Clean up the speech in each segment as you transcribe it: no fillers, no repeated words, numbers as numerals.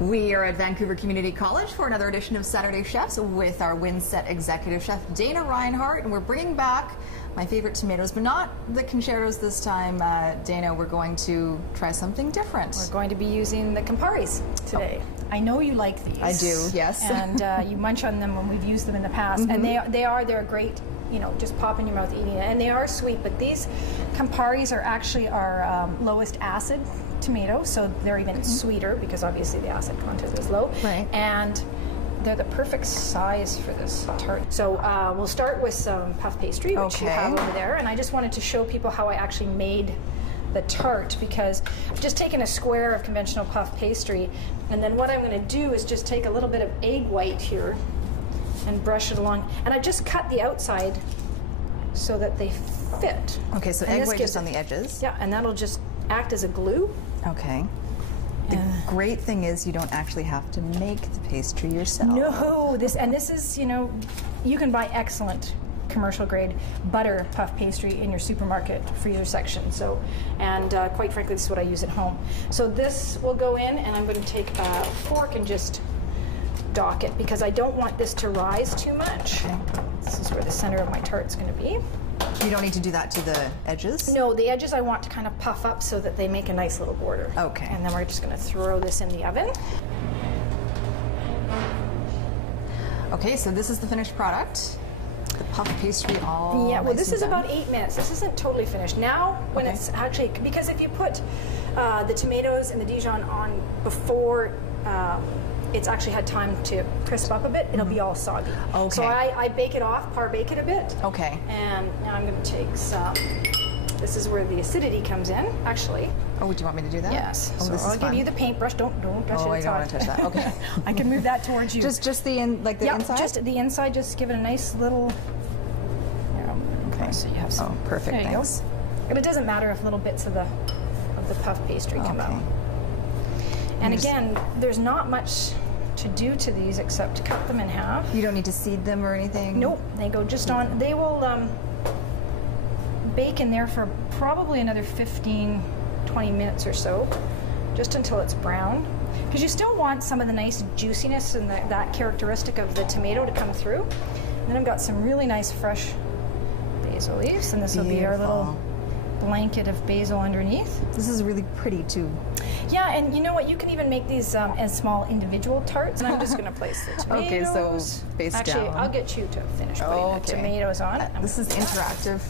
We are at Vancouver Community College for another edition of Saturday Chefs with our Windset executive chef Dana Reinhardt, and we're bringing back my favorite tomatoes, but not the concertos this time. Dana, we're going to try something different. We're going to be using the Camparis today. Oh. I know you like these. I do, yes. And you munch on them when we've used them in the past, and they're great. You know, just pop in your mouth eating it, and they are sweet. But these Camparis are actually our lowest acid tomato, so they're even sweeter because obviously the acid content is low. Right. And they're the perfect size for this tart. So we'll start with some puff pastry, which you have over there. And I just wanted to show people how I actually made the tart, because I've just taken a square of conventional puff pastry, and then what I'm going to do is just take a little bit of egg white here and brush it along. And I just cut the outside so that they fit. Okay, so egg white just on the edges. Yeah, and that'll just act as a glue. Okay. The great thing is you don't actually have to make the pastry yourself. No, this is, you know, you can buy excellent commercial grade butter puff pastry in your supermarket freezer section. So, and quite frankly, this is what I use at home. So this will go in, and I'm going to take a fork and just dock it, because I don't want this to rise too much. Okay. This is where the center of my tart's going to be. You don't need to do that to the edges? No, the edges I want to kind of puff up so that they make a nice little border. Okay. And then we're just going to throw this in the oven. Okay, so this is the finished product. The puff pastry all well, this is about 8 minutes. This isn't totally finished. Now, when it's actually, because if you put the tomatoes and the Dijon on before it's actually had time to crisp up a bit, it'll be all soggy. Okay. So I bake it off, bake it a bit. Okay. And now I'm going to take some. This is where the acidity comes in, actually. Oh, do you want me to do that? Yes. Oh, so I'll give you the paintbrush. Don't touch it. Oh, I don't want to touch that. Okay. I can move that towards you. Just the inside? Just the inside. Just give it a nice little. Okay. So you have some. Oh, perfect. There you Thanks. go. But it doesn't matter if little bits of the puff pastry come out. And again, there's not much to do to these except to cut them in half. You don't need to seed them or anything? Nope, they go just on. They will bake in there for probably another 15, 20 minutes or so, just until it's brown. Because you still want some of the nice juiciness and that characteristic of the tomato to come through. And then I've got some really nice fresh basil leaves, and this will be our little blanket of basil underneath. This is really pretty too. Yeah, and you know what? You can even make these as small individual tarts. And I'm just going to place the tomatoes. Okay, so face down. Actually, I'll get you to finish putting the tomatoes on. This is interactive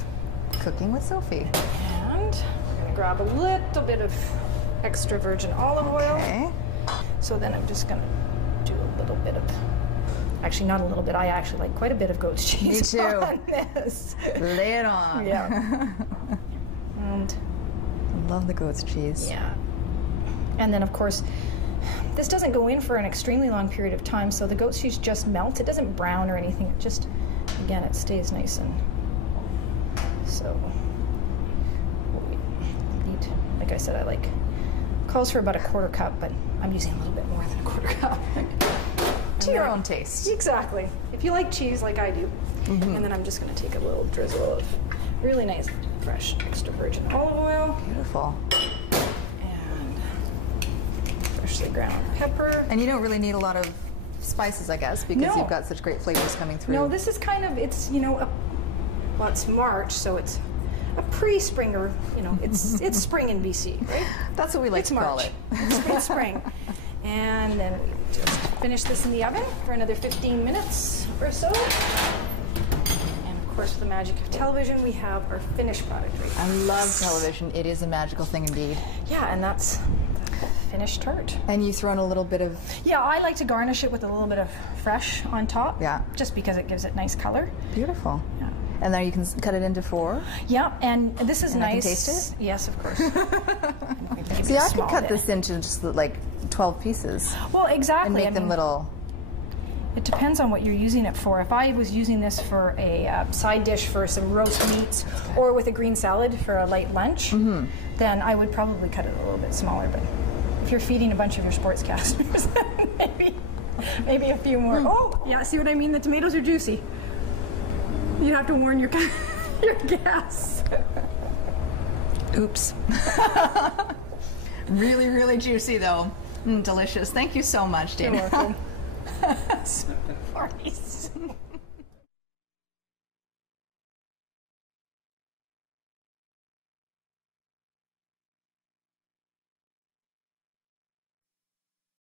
cooking with Sophie. And I'm going to grab a little bit of extra virgin olive oil. Okay. So then I'm just going to do a little bit of, actually not a little bit, I actually like quite a bit of goat's cheese. Me too. On this. Lay it on. Yeah. And I love the goat's cheese. Yeah. And then, of course, this doesn't go in for an extremely long period of time, so the goat's cheese just melts. It doesn't brown or anything. It just, again, it stays nice. And so, like I said, calls for about a quarter cup, but I'm using a little bit more than a quarter cup. To your own taste. Exactly. If you like cheese like I do. And then I'm just going to take a little drizzle of really nice, fresh, extra virgin olive oil. Beautiful. Freshly ground pepper. And you don't really need a lot of spices, I guess, because you've got such great flavors coming through. No, this is kind of, it's, you know, well, it's March, so it's a pre-springer, you know, it's spring in BC, right? That's what we like to call it. It's spring. And then we just finish this in the oven for another 15 minutes or so. And of course, with the magic of television, we have our finished product right now. I love television. It is a magical thing indeed. Yeah, and that's finished tart. And you throw in a little bit of... Yeah, I like to garnish it with a little bit of fresh on top. Yeah. Just because it gives it nice color. Beautiful. Yeah. And then you can cut it into 4. Yeah, and this is and nice. I can taste it? Yes, of course. See, I could cut this into just like 12 pieces. Well, exactly. And make them little... It depends on what you're using it for. If I was using this for a side dish for some roast meats or with a green salad for a light lunch, then I would probably cut it a little bit smaller. But if you're feeding a bunch of your sportscasters, maybe a few more. Oh, yeah, see what I mean? The tomatoes are juicy. You have to warn your guests. Oops. Really, really juicy though. Delicious. Thank you so much, Dana. You're welcome.